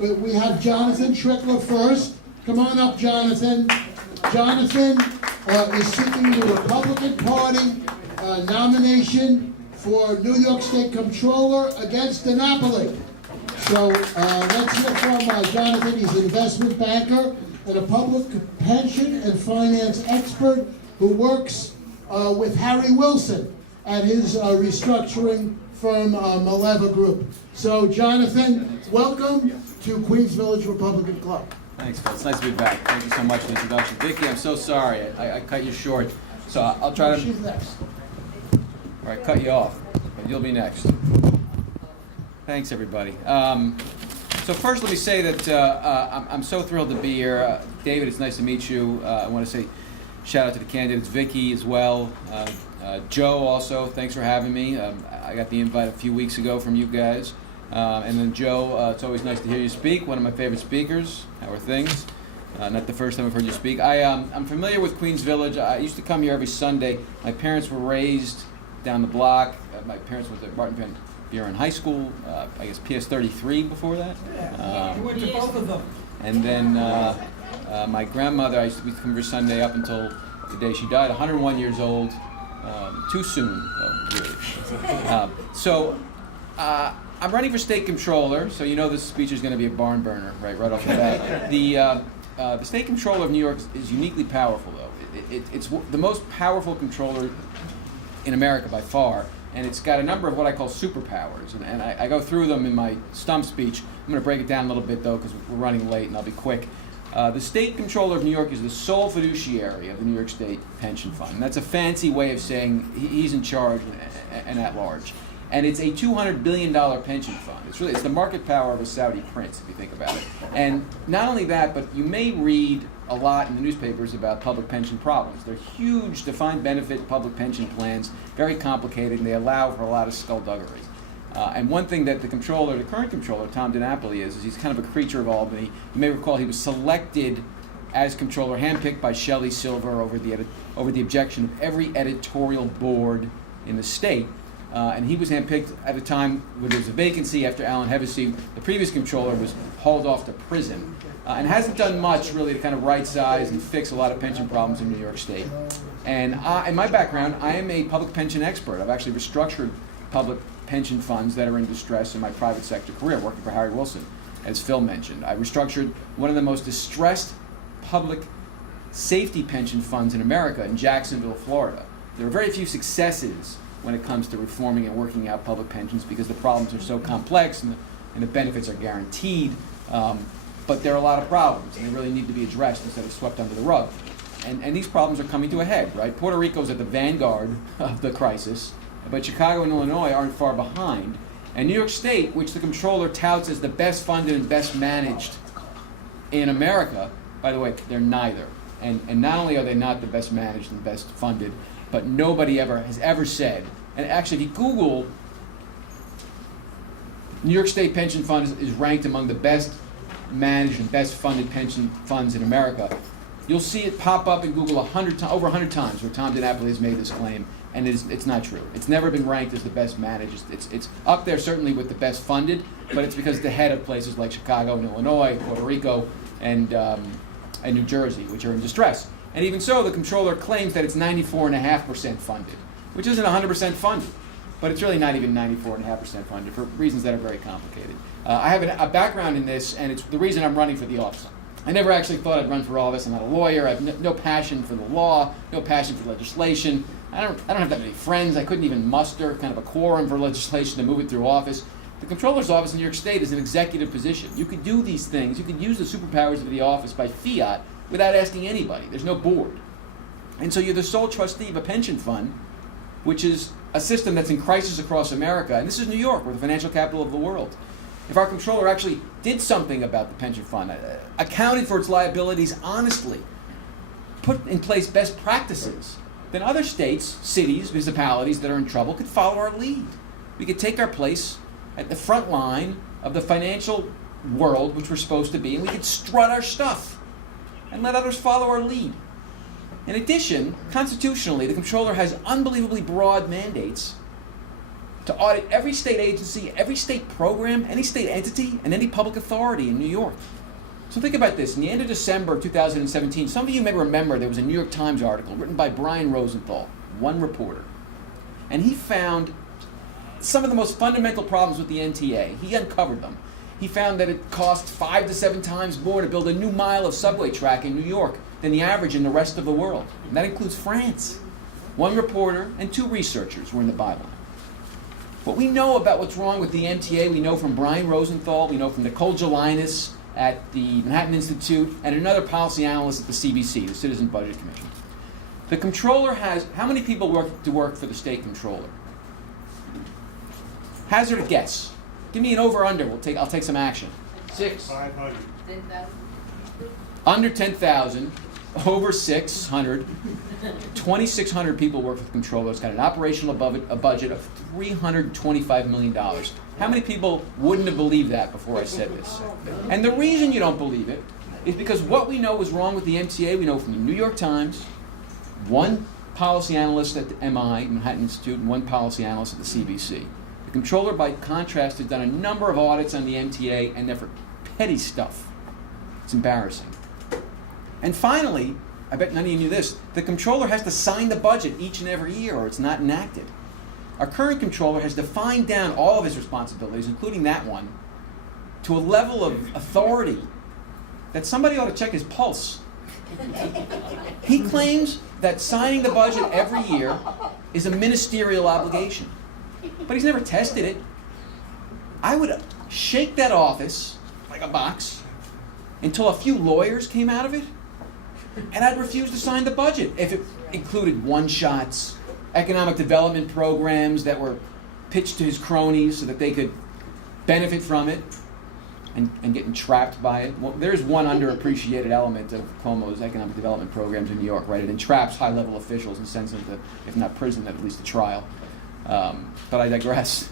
We have Johnathon Trichter first. Come on up, Johnathon. Johnathon is seeking the Republican Party nomination for New York State Comptroller against Annapolis. So let's hear from Johnathon. He's an investment banker and a public pension and finance expert who works with Harry Wilson at his restructuring firm, Maleva Group. So, Johnathon, welcome to Queens Village Republican Club. Thanks, Phil. It's nice to be back. Thank you so much for the introduction. Vicki, I'm so sorry. I cut you short. So I'll try to... She's next. All right, cut you off. But you'll be next. Thanks, everybody. So first, let me say that I'm so thrilled to be here. David, it's nice to meet you. I want to say shout out to the candidates, Vicki as well. Joe also, thanks for having me. I got the invite a few weeks ago from you guys. And then Joe, it's always nice to hear you speak, one of my favorite speakers. How are things? Not the first time I've heard you speak. I'm familiar with Queens Village. I used to come here every Sunday. My parents were raised down the block. My parents went to Barton Van Buren High School, I guess PS 33 before that. You went to both of them. And then my grandmother, I used to come every Sunday up until the day she died, 101 years old. Too soon, though, really. I'm running for state comptroller, so you know this speech is going to be a barn burner, right off the bat. The state comptroller of New York is uniquely powerful, though. It's the most powerful comptroller in America by far, and it's got a number of what I call superpowers, and I go through them in my stump speech. I'm going to break it down a little bit, though, because we're running late, and I'll be quick. The state comptroller of New York is the sole fiduciary of the New York State Pension Fund. And that's a fancy way of saying he's in charge and at large. And it's a $200 billion pension fund. It's the market power of a Saudi prince, if you think about it. And not only that, but you may read a lot in the newspapers about public pension problems. They're huge defined benefit public pension plans, very complicated, and they allow for a lot of skullduggery. And one thing that the current comptroller, Tom DiNapoli, is he's kind of a creature of Albany. You may recall he was selected as comptroller, handpicked by Shelley Silver over the objection of every editorial board in the state. And he was handpicked at a time when there was a vacancy after Alan Hevesy, the previous comptroller, was hauled off to prison. And hasn't done much, really, to kind of right-size and fix a lot of pension problems in New York State. And in my background, I am a public pension expert. I've actually restructured public pension funds that are in distress in my private sector career, working for Harry Wilson, as Phil mentioned. I restructured one of the most distressed public safety pension funds in America in Jacksonville, Florida. There are very few successes when it comes to reforming and working out public pensions because the problems are so complex and the benefits are guaranteed. But there are a lot of problems, and they really need to be addressed instead of swept under the rug. And these problems are coming to a head, right? Puerto Rico's at the vanguard of the crisis, but Chicago and Illinois aren't far behind. And New York State, which the comptroller touts as the best funded and best managed in America, by the way, they're neither. And not only are they not the best managed and best funded, but nobody has ever said, and actually if you Google, New York State Pension Fund is ranked among the best managed and best funded pension funds in America, you'll see it pop up in Google over 100 times where Tom DiNapoli has made this claim, and it's not true. It's never been ranked as the best managed. It's up there certainly with the best funded, but it's because it's the head of places like Chicago and Illinois, Puerto Rico, and New Jersey, which are in distress. And even so, the comptroller claims that it's 94.5% funded, which isn't 100% funded, but it's really not even 94.5% funded for reasons that are very complicated. I have a background in this, and it's the reason I'm running for the office. I never actually thought I'd run for office. I'm not a lawyer. I have no passion for the law, no passion for legislation. I don't have that many friends. I couldn't even muster kind of a quorum for legislation to move it through office. The comptroller's office in New York State is an executive position. You could do these things. You could use the superpowers of the office by fiat without asking anybody. There's no board. And so you're the sole trustee of a pension fund, which is a system that's in crisis across America. And this is New York. We're the financial capital of the world. If our comptroller actually did something about the pension fund, accounted for its liabilities honestly, put in place best practices, then other states, cities, municipalities that are in trouble could follow our lead. We could take our place at the front line of the financial world, which we're supposed to be, and we could strut our stuff and let others follow our lead. In addition, constitutionally, the comptroller has unbelievably broad mandates to audit every state agency, every state program, any state entity, and any public authority in New York. So think about this. In the end of December of 2017, some of you may remember there was a New York Times article written by Brian Rosenthal, one reporter. And he found some of the most fundamental problems with the NTA. He uncovered them. He found that it costs 5 to 7 times more to build a new mile of subway track in New York than the average in the rest of the world. And that includes France. One reporter and 2 researchers were in the byline. What we know about what's wrong with the NTA, we know from Brian Rosenthal, we know from Nicole Gelinas at the Manhattan Institute, and another policy analyst at the CBC, the Citizen Budget Commission. The comptroller has, how many people work for the state comptroller? Hazard a guess. Give me an over-under. I'll take some action. 6. 500. 10,000. Under 10,000. Over 600. 2,600 people work for the comptroller. It's got an operational a budget of $325 million. How many people wouldn't have believed that before I said this? And the reason you don't believe it is because what we know is wrong with the MTA, we know from the New York Times, one policy analyst at the MI, Manhattan Institute, and one policy analyst at the CBC. The comptroller, by contrast, has done a number of audits on the MTA, and they're for petty stuff. It's embarrassing. And finally, I bet none of you knew this, the comptroller has to sign the budget each and every year or it's not enacted. Our current comptroller has defined down all of his responsibilities, including that one, to a level of authority that somebody ought to check his pulse. He claims that signing the budget every year is a ministerial obligation, but he's never tested it. I would shake that office like a box until a few lawyers came out of it, and I'd refuse to sign the budget if it included one-shots, economic development programs that were pitched to his cronies so that they could benefit from it and get entrapped by it. Well, there's one underappreciated element of Cuomo's economic development programs in New York, right? It entraps high-level officials and sends them to, if not prison, at least a trial. But I digress.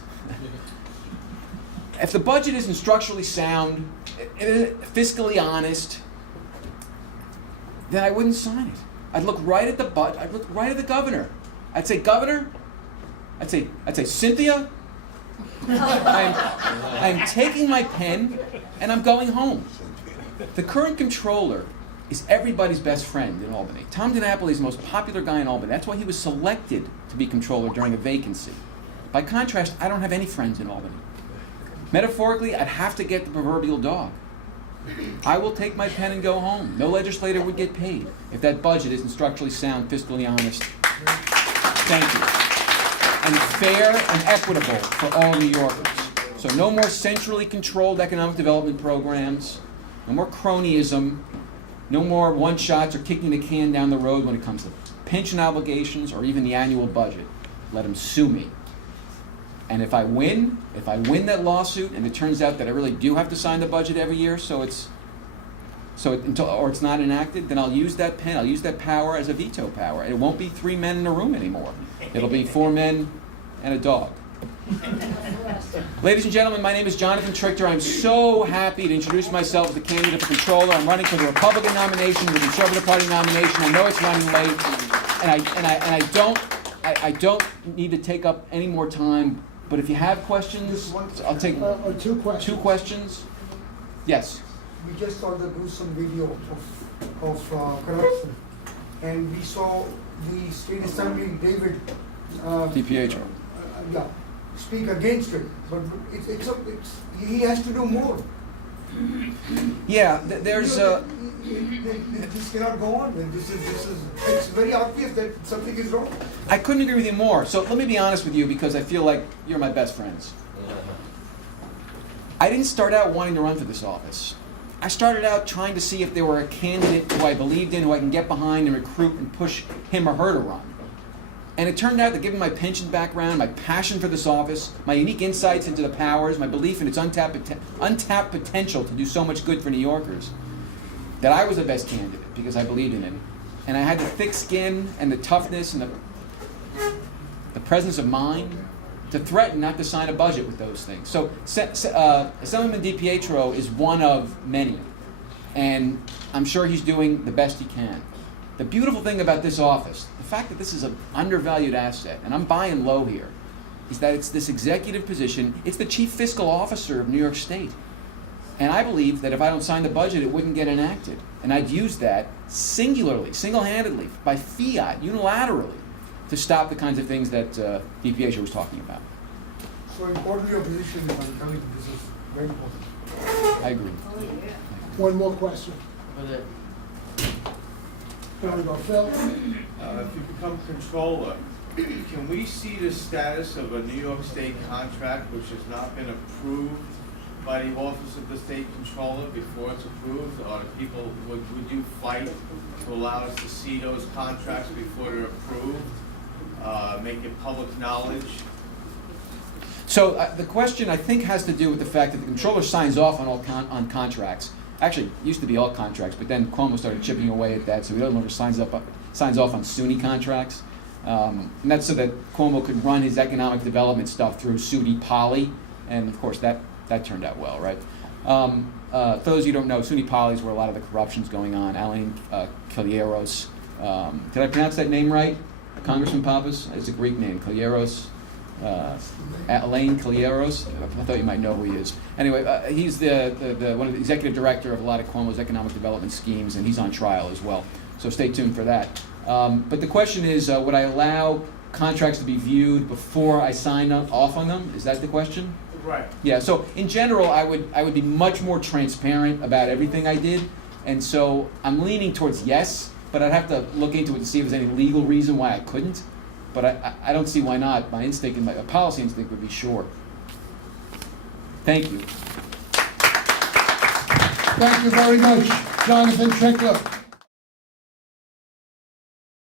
If the budget isn't structurally sound, fiscally honest, then I wouldn't sign it. I'd look right at the budget. I'd look right at the governor. I'd say, Governor. I'd say, Cynthia. I'm taking my pen and I'm going home. The current comptroller is everybody's best friend in Albany. Tom DiNapoli is the most popular guy in Albany. That's why he was selected to be comptroller during a vacancy. By contrast, I don't have any friends in Albany. Metaphorically, I'd have to get the proverbial dog. I will take my pen and go home. No legislator would get paid if that budget isn't structurally sound, fiscally honest. Thank you. And fair and equitable for all New Yorkers. So no more centrally controlled economic development programs, no more cronyism, no more one-shots or kicking the can down the road when it comes to pension obligations or even the annual budget. Let them sue me. And if I win that lawsuit, and it turns out that I really do have to sign the budget every year, or it's not enacted, then I'll use that pen, I'll use that power as a veto power. It won't be 3 men in a room anymore. It'll be 4 men and a dog. Ladies and gentlemen, my name is Johnathon Trichter. I'm so happy to introduce myself as the candidate for comptroller. I'm running for the Republican nomination, the Conservative Party nomination. I know it's running late, and I don't need to take up any more time. But if you have questions, I'll take 2 questions. 2 questions. Yes. We just saw the gruesome video of corruption, and we saw the State Assembly, David, DiPietro. speak against it. But he has to do more. Yeah, there's This cannot go on. It's very obvious that something is wrong. I couldn't agree with you more. So let me be honest with you, because I feel like you're my best friends. I didn't start out wanting to run for this office. I started out trying to see if there were a candidate who I believed in, who I can get behind and recruit and push him or her to run. And it turned out that given my pension background, my passion for this office, my unique insights into the powers, my belief in its untapped potential to do so much good for New Yorkers, that I was the best candidate because I believed in it. And I had the thick skin and the toughness and the presence of mind to threaten not to sign a budget with those things. So Assemblyman DiPietro is one of many, and I'm sure he's doing the best he can. The beautiful thing about this office, the fact that this is an undervalued asset, and I'm buying low here, is that it's this executive position. It's the chief fiscal officer of New York State. And I believe that if I don't sign the budget, it wouldn't get enacted. And I'd use that singularly, single-handedly, by fiat, unilaterally, to stop the kinds of things that DPH was talking about. So important your position, I'm telling you, this is very important. I agree. One more question. Here we go, Phil. If you become controller, can we see the status of a New York State contract which has not been approved by the Office of the State Controller before it's approved? Or the people, would you fight to allow us to see those contracts before they're approved? Make it public knowledge? So the question, I think, has to do with the fact that the controller signs off on all on contracts. Actually, it used to be all contracts, but then Cuomo started chipping away at that, so he no longer signs off on SUNY contracts. And that's so that Cuomo could run his economic development stuff through SUNY Poly, and of course that turned out well, right? For those of you who don't know, SUNY Poly is where a lot of the corruption's going on. Alain Kilieros. Did I pronounce that name right, Congressman Pappas? It's a Greek name, Kilieros. Alain Kilieros. I thought you might know who he is. Anyway, he's the one of the executive director of a lot of Cuomo's economic development schemes, and he's on trial as well. So stay tuned for that. But the question is, would I allow contracts to be viewed before I sign off on them? Is that the question? Right. Yeah. So in general, I would be much more transparent about everything I did, and so I'm leaning towards yes, but I'd have to look into it to see if there's any legal reason why I couldn't. But I don't see why not. My instinct and my policy instinct would be sure. Thank you. Thank you very much, Johnathon Trichter.